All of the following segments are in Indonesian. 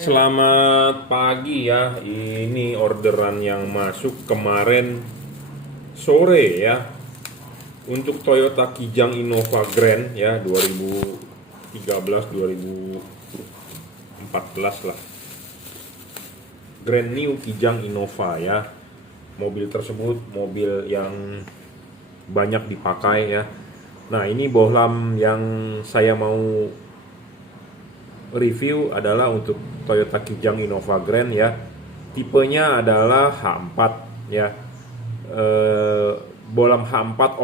Selamat pagi ya. Ini orderan yang masuk kemarin sore ya. Untuk Toyota Kijang Innova Grand ya 2013 2014 lah. Grand New Kijang Innova ya. Mobil tersebut mobil yang banyak dipakai ya. Nah, ini bohlam yang saya mau review adalah untuk Toyota Kijang Innova Grand ya. Tipenya adalah H4 ya. Bohlam H4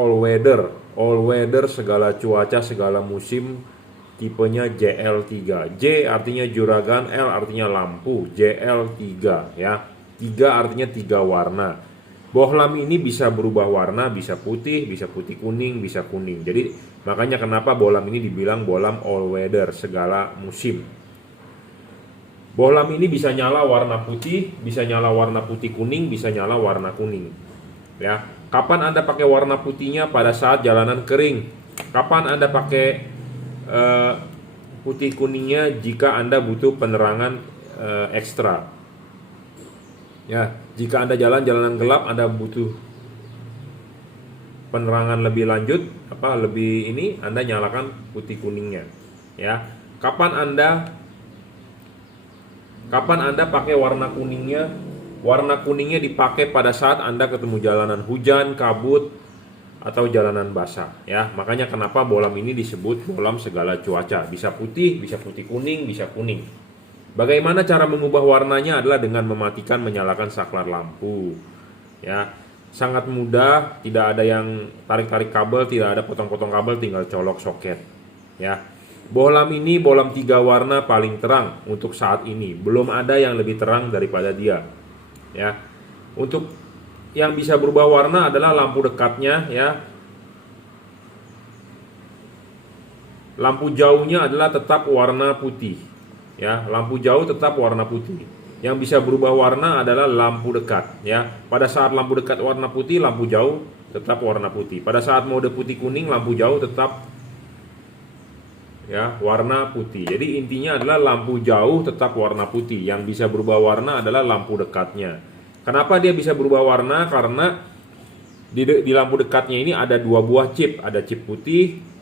all weather segala cuaca, segala musim. Tipenya JL3. J artinya juragan, L artinya lampu, JL3 ya. 3 artinya 3 warna. Bohlam ini bisa berubah warna, bisa putih kuning, bisa kuning. Jadi makanya kenapa bohlam ini dibilang bohlam all weather, segala musim. Bohlam ini bisa nyala warna putih, bisa nyala warna putih kuning, bisa nyala warna kuning. Ya, kapan Anda pakai warna putihnya? Pada saat jalanan kering. Kapan Anda pakai putih kuningnya? Jika Anda butuh penerangan ekstra. Ya, jika Anda jalanan gelap, Anda butuh penerangan lebih lanjut, Anda nyalakan putih kuningnya. Ya, kapan Anda pakai warna kuningnya? Warna kuningnya dipakai pada saat Anda ketemu jalanan hujan, kabut, atau jalanan basah. Ya, makanya kenapa bohlam ini disebut bohlam segala cuaca. Bisa putih kuning, bisa kuning. Bagaimana cara mengubah warnanya adalah dengan mematikan, menyalakan saklar lampu. Ya, sangat mudah, tidak ada yang tarik-tarik kabel, tidak ada potong-potong kabel, tinggal colok soket. Ya. Bohlam ini bohlam 3 warna paling terang untuk saat ini. Belum ada yang lebih terang daripada dia. Ya. Untuk yang bisa berubah warna adalah lampu dekatnya ya. Lampu jauhnya adalah tetap warna putih. Ya, lampu jauh tetap warna putih. Yang bisa berubah warna adalah lampu dekat ya. Pada saat lampu dekat warna putih, lampu jauh tetap warna putih. Pada saat mode putih kuning, lampu jauh tetap ya warna putih. Jadi intinya adalah lampu jauh tetap warna putih. Yang bisa berubah warna adalah lampu dekatnya. Kenapa dia bisa berubah warna? Karena di lampu dekatnya ini ada 2 buah chip, ada chip putih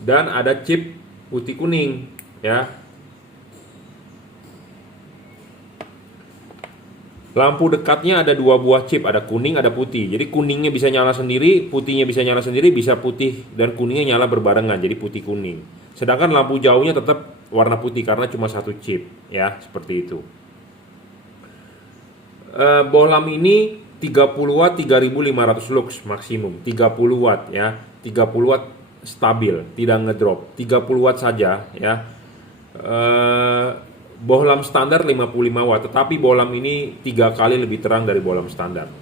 dan ada chip putih kuning ya. Lampu dekatnya ada 2 buah chip, ada kuning, ada putih. Jadi kuningnya bisa nyala sendiri, putihnya bisa nyala sendiri, bisa putih dan kuningnya nyala berbarengan, jadi putih kuning. Sedangkan lampu jauhnya tetap warna putih karena cuma 1 chip ya, seperti itu. Bohlam ini 30 watt 3500 lux maksimum, 30 watt ya, 30 watt stabil, tidak ngedrop, 30 watt saja ya. Bohlam standar 55 watt, tetapi bohlam ini 3 kali lebih terang dari bohlam standar.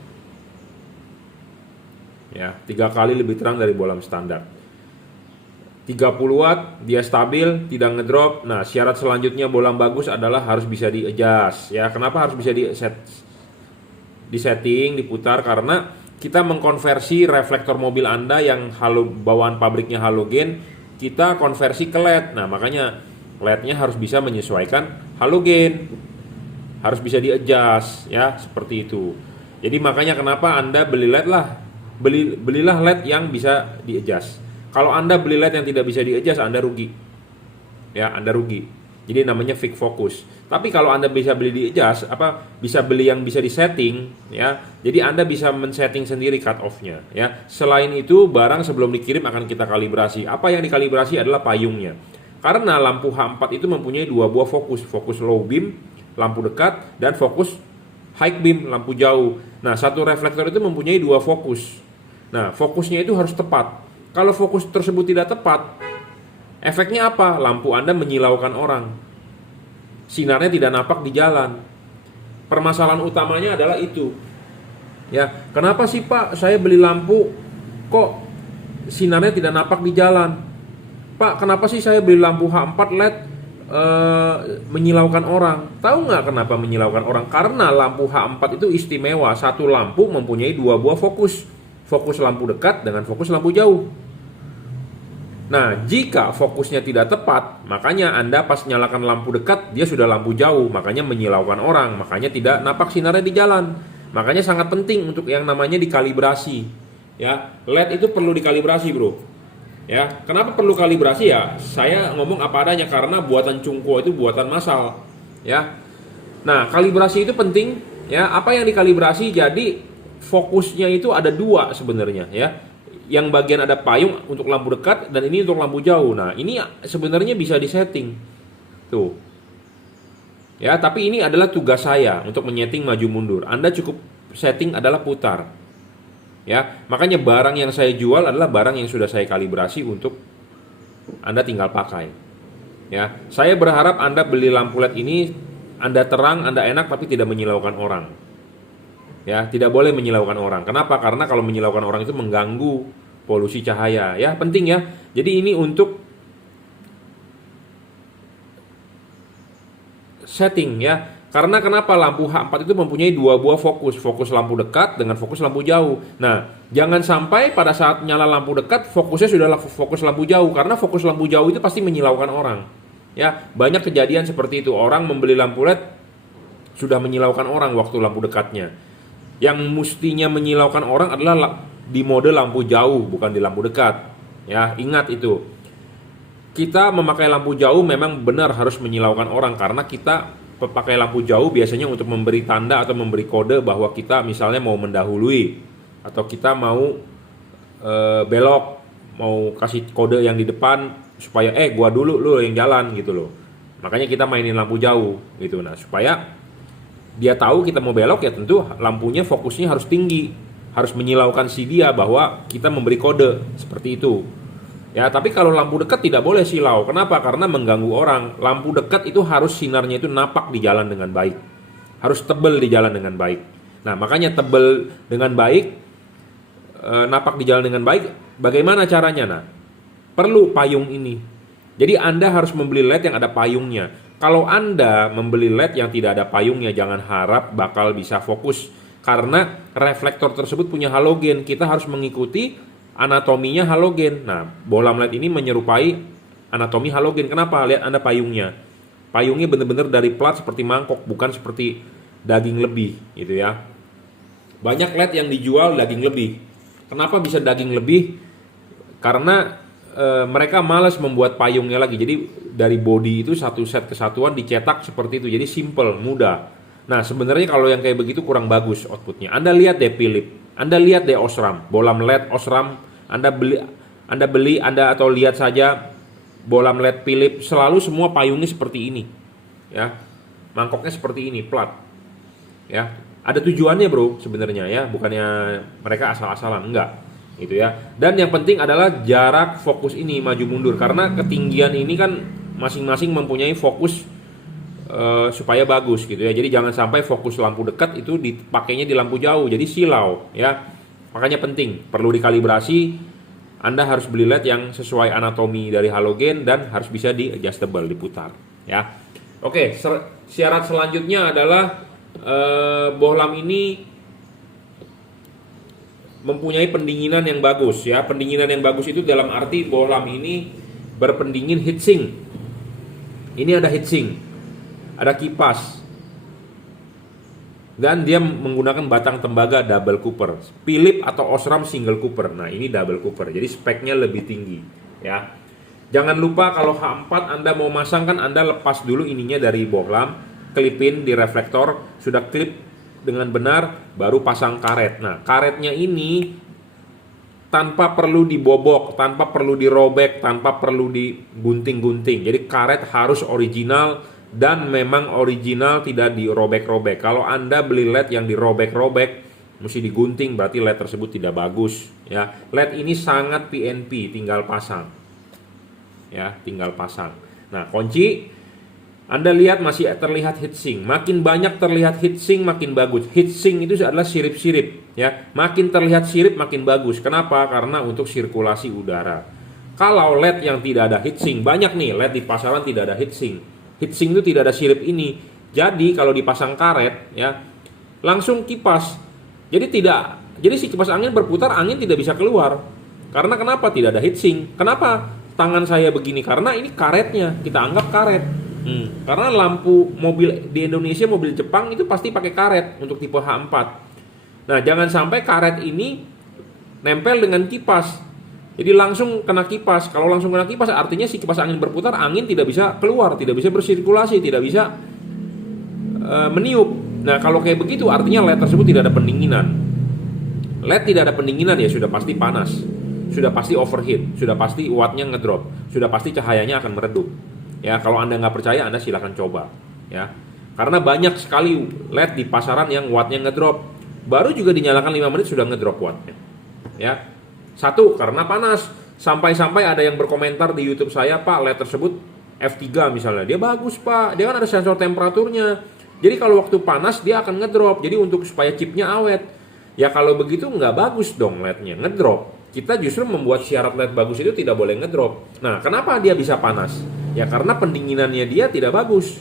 Ya, 3 kali lebih terang dari bohlam standar. 30 watt, dia stabil, tidak ngedrop. Nah, syarat selanjutnya bohlam bagus adalah harus bisa di-adjust ya. Kenapa harus bisa di-setting, diputar? Karena kita mengkonversi reflektor mobil Anda yang bawaan pabriknya halogen, kita konversi ke LED. Nah, makanya LED-nya harus bisa menyesuaikan halogen. Harus bisa di-adjust ya, seperti itu. Jadi makanya kenapa Anda beli LED lah. Belilah LED yang bisa di-adjust. Kalau Anda beli LED yang tidak bisa di-adjust, Anda rugi. Ya, Anda rugi. Jadi namanya fix focus. Tapi kalau Anda bisa beli di adjust, bisa beli yang bisa disetting ya. Jadi Anda bisa men-setting sendiri cut off-nya ya. Selain itu, barang sebelum dikirim akan kita kalibrasi. Apa yang dikalibrasi adalah payungnya. Karena lampu H4 itu mempunyai 2 buah fokus, fokus low beam, lampu dekat, dan fokus high beam, lampu jauh. Nah, satu reflektor itu mempunyai 2 fokus. Nah, fokusnya itu harus tepat. Kalau fokus tersebut tidak tepat, efeknya apa? Lampu Anda menyilaukan orang. Sinarnya tidak nampak di jalan. Permasalahan utamanya adalah itu. Ya, kenapa sih Pak saya beli lampu kok sinarnya tidak nampak di jalan? Pak, kenapa sih saya beli lampu H4 LED menyilaukan orang? Tahu nggak kenapa menyilaukan orang? Karena lampu H4 itu istimewa. Satu lampu mempunyai 2 buah fokus. Fokus lampu dekat dengan fokus lampu jauh. Nah, jika fokusnya tidak tepat, makanya Anda pas nyalakan lampu dekat, dia sudah lampu jauh, makanya menyilaukan orang, makanya tidak nampak sinarnya di jalan. Makanya sangat penting untuk yang namanya dikalibrasi. Ya, LED itu perlu dikalibrasi, Bro. Ya, kenapa perlu kalibrasi ya? Saya ngomong apa adanya karena buatan Cungko itu buatan massal, ya. Nah, kalibrasi itu penting, ya. Apa yang dikalibrasi? Jadi fokusnya itu ada dua sebenarnya, ya. Yang bagian ada payung untuk lampu dekat dan ini untuk lampu jauh. Nah, ini sebenarnya bisa disetting. Tuh. Ya, tapi ini adalah tugas saya untuk menyeting maju mundur. Anda cukup setting adalah putar. Ya, makanya barang yang saya jual adalah barang yang sudah saya kalibrasi untuk Anda tinggal pakai. Ya, saya berharap Anda beli lampu LED ini Anda terang, Anda enak tapi tidak menyilaukan orang. Ya, tidak boleh menyilaukan orang. Kenapa? Karena kalau menyilaukan orang itu mengganggu polusi cahaya. Ya, penting ya. Jadi ini untuk setting ya. Karena kenapa lampu H4 itu mempunyai dua buah fokus, fokus lampu dekat dengan fokus lampu jauh. Nah, jangan sampai pada saat nyala lampu dekat fokusnya sudah fokus lampu jauh, karena fokus lampu jauh itu pasti menyilaukan orang. Ya, banyak kejadian seperti itu. Orang membeli lampu LED sudah menyilaukan orang waktu lampu dekatnya. Yang mestinya menyilaukan orang adalah di mode lampu jauh, bukan di lampu dekat. Ya, ingat itu. Kita memakai lampu jauh memang benar harus menyilaukan orang, karena kita pakai lampu jauh biasanya untuk memberi tanda atau memberi kode bahwa kita misalnya mau mendahului atau kita mau belok, mau kasih kode yang di depan supaya gua dulu lu yang jalan gitu loh. Makanya kita mainin lampu jauh gitu. Nah, supaya dia tahu kita mau belok, ya tentu lampunya fokusnya harus tinggi, harus menyilaukan si dia bahwa kita memberi kode seperti itu. Ya, tapi kalau lampu dekat tidak boleh silau. Kenapa? Karena mengganggu orang. Lampu dekat itu harus sinarnya itu napak di jalan dengan baik. Harus tebal di jalan dengan baik. Nah, makanya tebal dengan baik, napak di jalan dengan baik. Bagaimana caranya? Nah, perlu payung ini. Jadi Anda harus membeli LED yang ada payungnya. Kalau Anda membeli LED yang tidak ada payungnya, jangan harap bakal bisa fokus. Karena reflektor tersebut punya halogen. Kita harus mengikuti anatominya halogen. Nah, bohlam LED ini menyerupai anatomi halogen. Kenapa? Lihat Anda payungnya. Payungnya benar-benar dari plat seperti mangkok, bukan seperti daging lebih gitu ya. Banyak LED yang dijual daging lebih. Kenapa bisa daging lebih? Karena mereka malas membuat payungnya lagi. Jadi dari body itu satu set kesatuan dicetak seperti itu. Jadi simple, mudah. Nah, sebenarnya kalau yang kayak begitu kurang bagus outputnya. Anda lihat deh Philips, Anda lihat deh Osram, bohlam LED Osram, Anda beli atau lihat saja bohlam LED Philips, selalu semua payungnya seperti ini. Ya. Mangkoknya seperti ini, plat. Ya. Ada tujuannya, Bro, sebenarnya ya, bukannya mereka asal-asalan, enggak. Gitu ya. Dan yang penting adalah jarak fokus ini maju mundur, karena ketinggian ini kan masing-masing mempunyai fokus supaya bagus gitu ya. Jadi jangan sampai fokus lampu dekat itu dipakainya di lampu jauh, jadi silau ya. Makanya penting, perlu dikalibrasi. Anda harus beli LED yang sesuai anatomi dari halogen dan harus bisa di adjustable, diputar ya. Oke, syarat selanjutnya adalah bohlam ini mempunyai pendinginan yang bagus ya. Pendinginan yang bagus itu dalam arti bohlam ini berpendingin heatsink. Ini ada heatsink, ada kipas, dan dia menggunakan batang tembaga double cooper. Philips atau Osram single cooper. Nah, ini double cooper, jadi speknya lebih tinggi ya. Jangan lupa kalau H4 Anda mau masang kan Anda lepas dulu ininya dari bohlam, klipin di reflektor, sudah klip dengan benar, baru pasang karet. Nah, karetnya ini tanpa perlu dibobok, tanpa perlu dirobek, tanpa perlu digunting-gunting. Jadi karet harus original dan memang original, tidak dirobek-robek. Kalau Anda beli LED yang dirobek-robek, mesti digunting, berarti LED tersebut tidak bagus ya. LED ini sangat PNP, tinggal pasang. Ya, tinggal pasang. Nah, kunci Anda lihat masih terlihat heatsink. Makin banyak terlihat heatsink makin bagus. Heatsink itu adalah sirip-sirip ya. Makin terlihat sirip makin bagus. Kenapa? Karena untuk sirkulasi udara. Kalau LED yang tidak ada heatsink, banyak nih LED di pasaran tidak ada heatsink. Heatsink itu tidak ada sirip ini. Jadi kalau dipasang karet ya, langsung kipas. Jadi si kipas angin berputar, angin tidak bisa keluar. Karena kenapa? Tidak ada heatsink. Kenapa? tangan saya begini karena ini karetnya, kita anggap karet. Karena lampu mobil di Indonesia, mobil Jepang itu pasti pakai karet untuk tipe H4. Nah, jangan sampai karet ini nempel dengan kipas. Jadi langsung kena kipas. Kalau langsung kena kipas artinya si kipas angin berputar, angin tidak bisa keluar, tidak bisa bersirkulasi, tidak bisa meniup. Nah, kalau kayak begitu artinya LED tersebut tidak ada pendinginan. LED tidak ada pendinginan ya sudah pasti panas, sudah pasti overheat, sudah pasti wattnya ngedrop, sudah pasti cahayanya akan meredup. Ya, kalau Anda nggak percaya Anda silakan coba. Ya, karena banyak sekali LED di pasaran yang wattnya ngedrop. Baru juga dinyalakan 5 menit sudah ngedrop wattnya. Ya, satu karena panas. Sampai-sampai ada yang berkomentar di YouTube saya, Pak, LED tersebut F3 misalnya, dia bagus Pak, dia kan ada sensor temperaturnya. Jadi kalau waktu panas dia akan ngedrop. Jadi untuk supaya chipnya awet. Ya kalau begitu nggak bagus dong LED-nya ngedrop. Kita justru membuat syarat LED bagus itu tidak boleh ngedrop. Nah, kenapa dia bisa panas? Ya karena pendinginannya dia tidak bagus.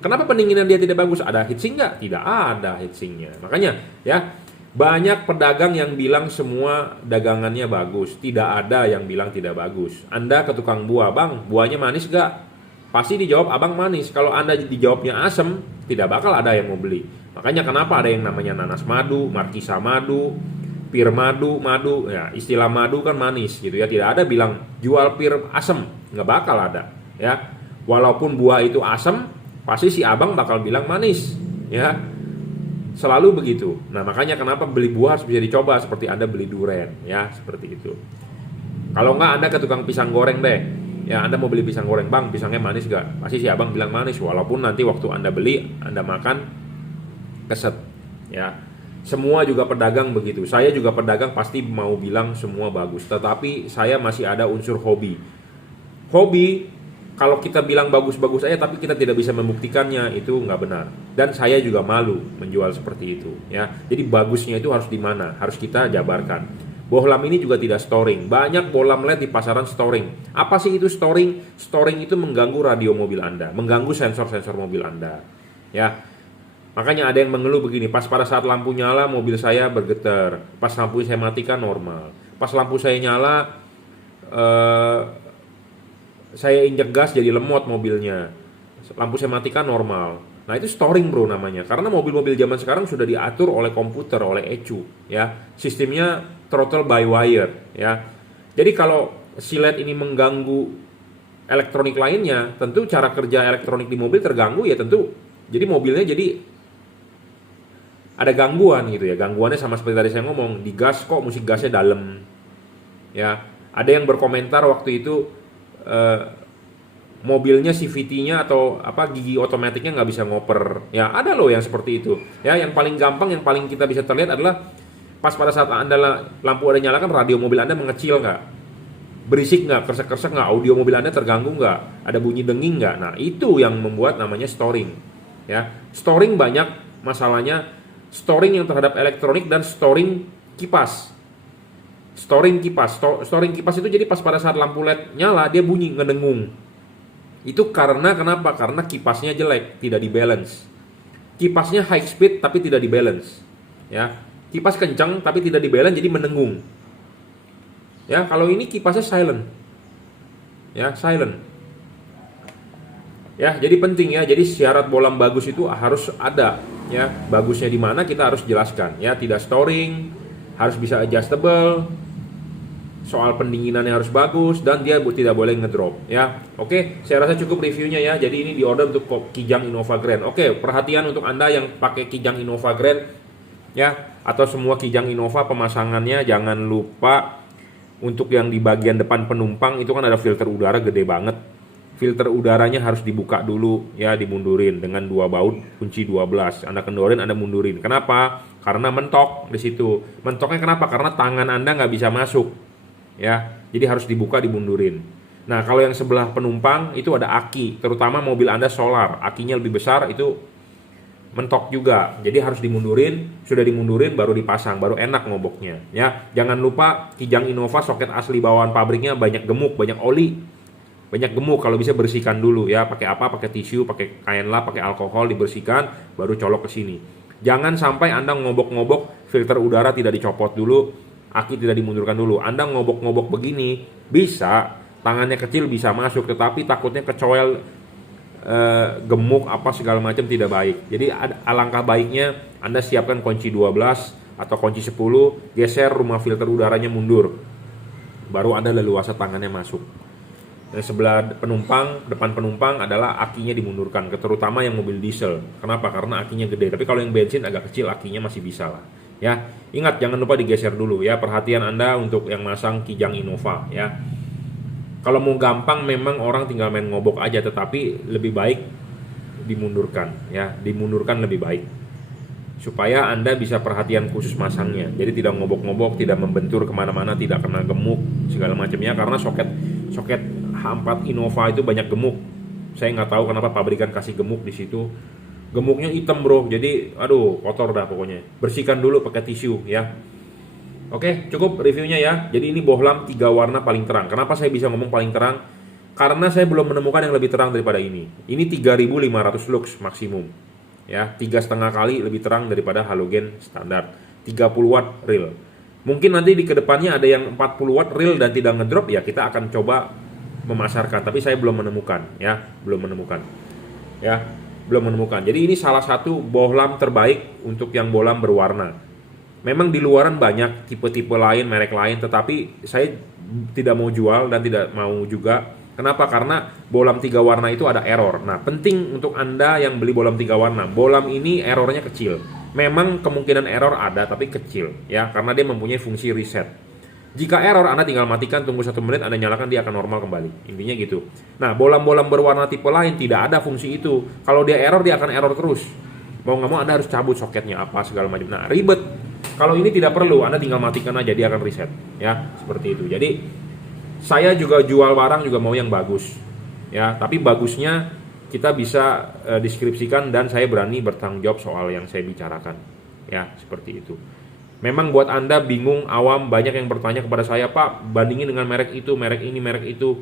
Kenapa pendinginan dia tidak bagus? Ada heatsink nggak? Tidak ada heatsinknya. Makanya ya banyak pedagang yang bilang semua dagangannya bagus. Tidak ada yang bilang tidak bagus. Anda ke tukang buah, Bang, buahnya manis nggak? Pasti dijawab abang manis. Kalau Anda dijawabnya asem, tidak bakal ada yang mau beli. Makanya kenapa ada yang namanya nanas madu, markisa madu, pir madu, madu. Ya, istilah madu kan manis gitu ya. Tidak ada bilang jual pir asem, nggak bakal ada. Ya, walaupun buah itu asem, pasti si abang bakal bilang manis. Ya, selalu begitu. Nah, makanya kenapa beli buah harus bisa dicoba seperti Anda beli durian. Ya, seperti itu. Kalau nggak Anda ke tukang pisang goreng deh. Ya, Anda mau beli pisang goreng, Bang, pisangnya manis gak? Pasti si abang bilang manis, walaupun nanti waktu Anda beli, Anda makan keset. Ya, semua juga pedagang begitu. Saya juga pedagang pasti mau bilang semua bagus. Tetapi saya masih ada unsur hobi. Hobi, kalau kita bilang bagus-bagus aja, tapi kita tidak bisa membuktikannya, itu nggak benar. Dan saya juga malu menjual seperti itu. Ya, jadi bagusnya itu harus di mana? Harus kita jabarkan. Bohlam ini juga tidak storing. Banyak bohlam LED di pasaran storing. Apa sih itu storing? Storing itu mengganggu radio mobil Anda, mengganggu sensor-sensor mobil Anda. Ya, makanya ada yang mengeluh begini. Pas pada saat lampu nyala mobil saya bergetar. Pas lampu saya matikan normal. Pas lampu saya nyala, saya injek gas jadi lemot mobilnya. Lampu saya matikan normal. Nah itu storing bro namanya. Karena mobil-mobil zaman sekarang sudah diatur oleh komputer, oleh ECU. Ya, sistemnya throttle by wire. Ya, jadi kalau si LED ini mengganggu elektronik lainnya, tentu cara kerja elektronik di mobil terganggu ya tentu. Jadi mobilnya jadi ada gangguan gitu ya. Gangguannya sama seperti tadi saya ngomong, di gas kok musik gasnya dalam. Ya, ada yang berkomentar waktu itu mobilnya CVT-nya atau apa gigi otomatiknya nggak bisa ngoper. Ya ada loh yang seperti itu. Ya yang paling gampang, yang paling kita bisa terlihat adalah pas pada saat Anda lampu ada nyalakan, radio mobil Anda mengecil nggak? Berisik nggak? Kersek-kersek nggak? Audio mobil Anda terganggu nggak? Ada bunyi denging nggak? Nah itu yang membuat namanya storing. Ya, storing banyak masalahnya. Storing yang terhadap elektronik dan storing kipas. Storing kipas. Storing kipas itu jadi pas pada saat lampu LED nyala dia bunyi ngedengung. Itu karena kenapa? Karena kipasnya jelek, tidak dibalance. Kipasnya high speed tapi tidak dibalance. Ya, kipas kencang tapi tidak dibalance jadi mendengung. Ya, kalau ini kipasnya silent. Ya, silent. Ya, jadi penting ya. Jadi syarat bohlam bagus itu harus ada. Ya, bagusnya di mana kita harus jelaskan. Ya, tidak storing, harus bisa adjustable. Soal pendinginannya harus bagus dan dia tidak boleh ngedrop ya. Oke, saya rasa cukup reviewnya ya. Jadi ini di order untuk Kijang Innova Grand. Oke, perhatian untuk Anda yang pakai Kijang Innova Grand ya, atau semua Kijang Innova pemasangannya jangan lupa untuk yang di bagian depan penumpang itu kan ada filter udara gede banget. Filter udaranya harus dibuka dulu ya, dimundurin dengan 2 baut kunci 12. Anda kendorin, Anda mundurin. Kenapa? Karena mentok di situ. Mentoknya kenapa? Karena tangan Anda nggak bisa masuk. Ya, jadi harus dibuka, dimundurin. Nah, kalau yang sebelah penumpang itu ada aki, terutama mobil Anda solar, akinya lebih besar itu mentok juga. Jadi harus dimundurin, sudah dimundurin baru dipasang, baru enak ngoboknya. Ya, jangan lupa Kijang Innova soket asli bawaan pabriknya banyak gemuk, banyak oli, banyak gemuk. Kalau bisa bersihkan dulu ya, pakai apa? Pakai tisu, pakai kain lap, pakai alkohol dibersihkan, baru colok ke sini. Jangan sampai Anda ngobok-ngobok filter udara tidak dicopot dulu. Aki tidak dimundurkan dulu. Anda ngobok-ngobok begini bisa tangannya kecil bisa masuk, tetapi takutnya kecoel, gemuk apa segala macam tidak baik. Jadi alangkah baiknya Anda siapkan kunci 12 atau kunci 10, geser rumah filter udaranya mundur, baru Anda leluasa tangannya masuk. Yang sebelah penumpang, depan penumpang adalah akinya dimundurkan, terutama yang mobil diesel. Kenapa? Karena akinya gede. Tapi kalau yang bensin agak kecil, akinya masih bisa lah. Ya, ingat jangan lupa digeser dulu ya. Perhatian Anda untuk yang masang Kijang Innova ya. Kalau mau gampang memang orang tinggal main ngobok aja, tetapi lebih baik dimundurkan ya, dimundurkan lebih baik. Supaya Anda bisa perhatian khusus masangnya. Jadi tidak ngobok-ngobok, tidak membentur kemana-mana, tidak kena gemuk segala macamnya. Karena soket H4 Innova itu banyak gemuk. Saya nggak tahu kenapa pabrikan kasih gemuk di situ. Gemuknya hitam bro, jadi aduh kotor dah pokoknya. Bersihkan dulu pakai tisu ya. Oke, cukup reviewnya ya. Jadi ini bohlam 3 warna paling terang. Kenapa saya bisa ngomong paling terang? Karena saya belum menemukan yang lebih terang daripada ini. Ini 3500 lux maksimum. Ya, 3,5 kali lebih terang daripada halogen standar. 30 watt real. Mungkin nanti di kedepannya ada yang 40 watt real dan tidak ngedrop ya, kita akan coba memasarkan. Tapi saya belum menemukan ya, belum menemukan. Ya, belum menemukan. Jadi ini salah satu bohlam terbaik untuk yang bohlam berwarna. Memang di luaran banyak tipe-tipe lain, merek lain, tetapi saya tidak mau jual dan tidak mau juga. Kenapa? Karena bohlam 3 warna itu ada error. Nah, penting untuk Anda yang beli bohlam 3 warna. Bohlam ini errornya kecil. Memang kemungkinan error ada, tapi kecil ya, karena dia mempunyai fungsi reset. Jika error, Anda tinggal matikan, tunggu 1 menit, Anda nyalakan, dia akan normal kembali. Intinya gitu. Nah, bohlam-bohlam berwarna tipe lain tidak ada fungsi itu. Kalau dia error, dia akan error terus. Mau nggak mau Anda harus cabut soketnya apa segala macam. Nah, ribet. Kalau ini tidak perlu, Anda tinggal matikan aja, dia akan reset. Ya, seperti itu. Jadi saya juga jual barang juga mau yang bagus. Ya, tapi bagusnya kita bisa deskripsikan dan saya berani bertanggung jawab soal yang saya bicarakan. Ya, seperti itu. Memang buat Anda bingung, awam, banyak yang bertanya kepada saya, Pak, bandingin dengan merek itu, merek ini, merek itu.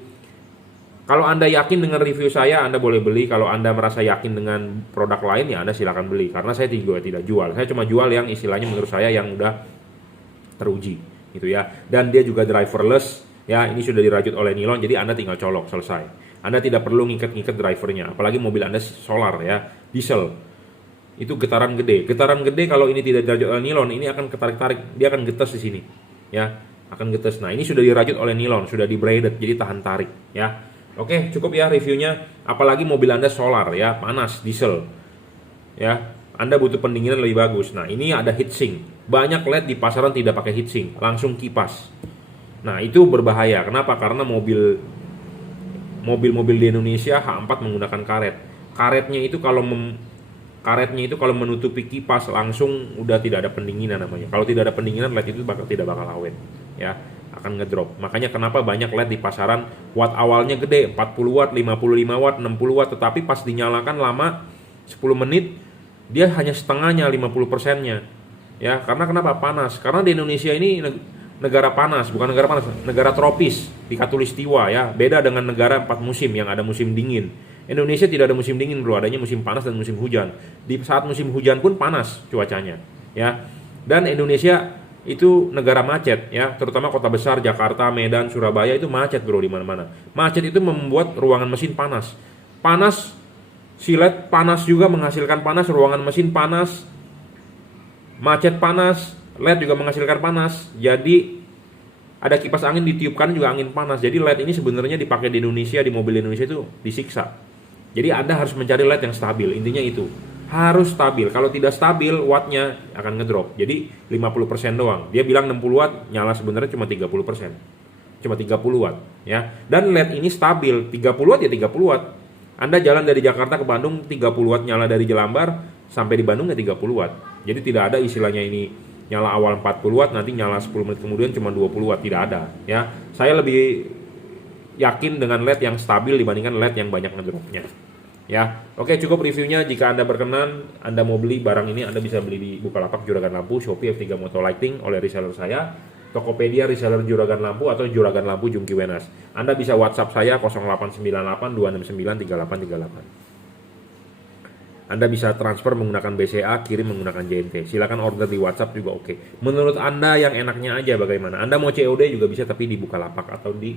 Kalau Anda yakin dengan review saya, Anda boleh beli. Kalau Anda merasa yakin dengan produk lain, ya Anda silakan beli. Karena saya juga tidak jual. Saya cuma jual yang istilahnya menurut saya yang udah teruji, gitu ya. Dan dia juga driverless, ya. Ini sudah dirajut oleh nilon, jadi Anda tinggal colok, selesai. Anda tidak perlu ngikat-ngikat drivernya. Apalagi mobil Anda solar, ya, diesel. Itu getaran gede. Getaran gede kalau ini tidak dirajut oleh nilon, ini akan ketarik-tarik. Dia akan getas di sini, ya. Akan getas. Nah, ini sudah dirajut oleh nilon, sudah di braided, jadi tahan tarik, ya. Oke, cukup ya reviewnya. Apalagi mobil Anda solar ya, panas, diesel. Ya, Anda butuh pendinginan lebih bagus. Nah, ini ada heatsink. Banyak LED di pasaran tidak pakai heatsink, langsung kipas. Nah, itu berbahaya. Kenapa? Karena mobil-mobil di Indonesia H4 menggunakan karet. Karetnya itu kalau menutupi kipas langsung udah tidak ada pendinginan namanya. Kalau tidak ada pendinginan, LED itu tidak bakal awet. Ya, akan ngedrop. Makanya kenapa banyak LED di pasaran watt awalnya gede, 40 watt, 55 watt, 60 watt, tetapi pas dinyalakan lama 10 menit dia hanya setengahnya, 50%-nya. Ya, karena kenapa? Panas. Karena di Indonesia ini negara panas, bukan negara panas, negara tropis di Khatulistiwa ya. Beda dengan negara 4 musim yang ada musim dingin. Indonesia tidak ada musim dingin, bro, adanya musim panas dan musim hujan. Di saat musim hujan pun panas cuacanya, ya. Dan Indonesia itu negara macet ya, terutama kota besar Jakarta, Medan, Surabaya itu macet bro di mana-mana. Macet itu membuat ruangan mesin panas. Panas, silet panas juga menghasilkan panas, ruangan mesin panas, macet panas, LED juga menghasilkan panas. Jadi ada kipas angin ditiupkan juga angin panas. Jadi LED ini sebenarnya dipakai di Indonesia, di mobil Indonesia itu disiksa. Jadi Anda harus mencari LED yang stabil, intinya itu. Harus stabil. Kalau tidak stabil, wattnya akan ngedrop. Jadi 50% doang. Dia bilang 60 watt, nyala sebenarnya cuma 30%. Cuma 30 watt, ya. Dan LED ini stabil, 30 watt ya 30 watt. Anda jalan dari Jakarta ke Bandung 30 watt nyala dari Jelambar sampai di Bandung ya 30 watt. Jadi tidak ada istilahnya ini nyala awal 40 watt nanti nyala 10 menit kemudian cuma 20 watt, tidak ada, ya. Saya lebih yakin dengan LED yang stabil dibandingkan LED yang banyak ngedropnya. Ya, oke, cukup reviewnya. Jika Anda berkenan, Anda mau beli barang ini, Anda bisa beli di Bukalapak Juragan Lampu, Shopee F3 Moto Lighting oleh reseller saya, Tokopedia reseller Juragan Lampu atau Juragan Lampu Jungki Wenas. Anda bisa WhatsApp saya 0898 269 3838. Anda bisa transfer menggunakan BCA, kirim menggunakan JNT. Silakan order di WhatsApp juga oke. Menurut Anda yang enaknya aja bagaimana? Anda mau COD juga bisa, tapi di Bukalapak atau di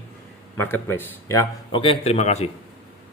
marketplace ya. Oke, terima kasih.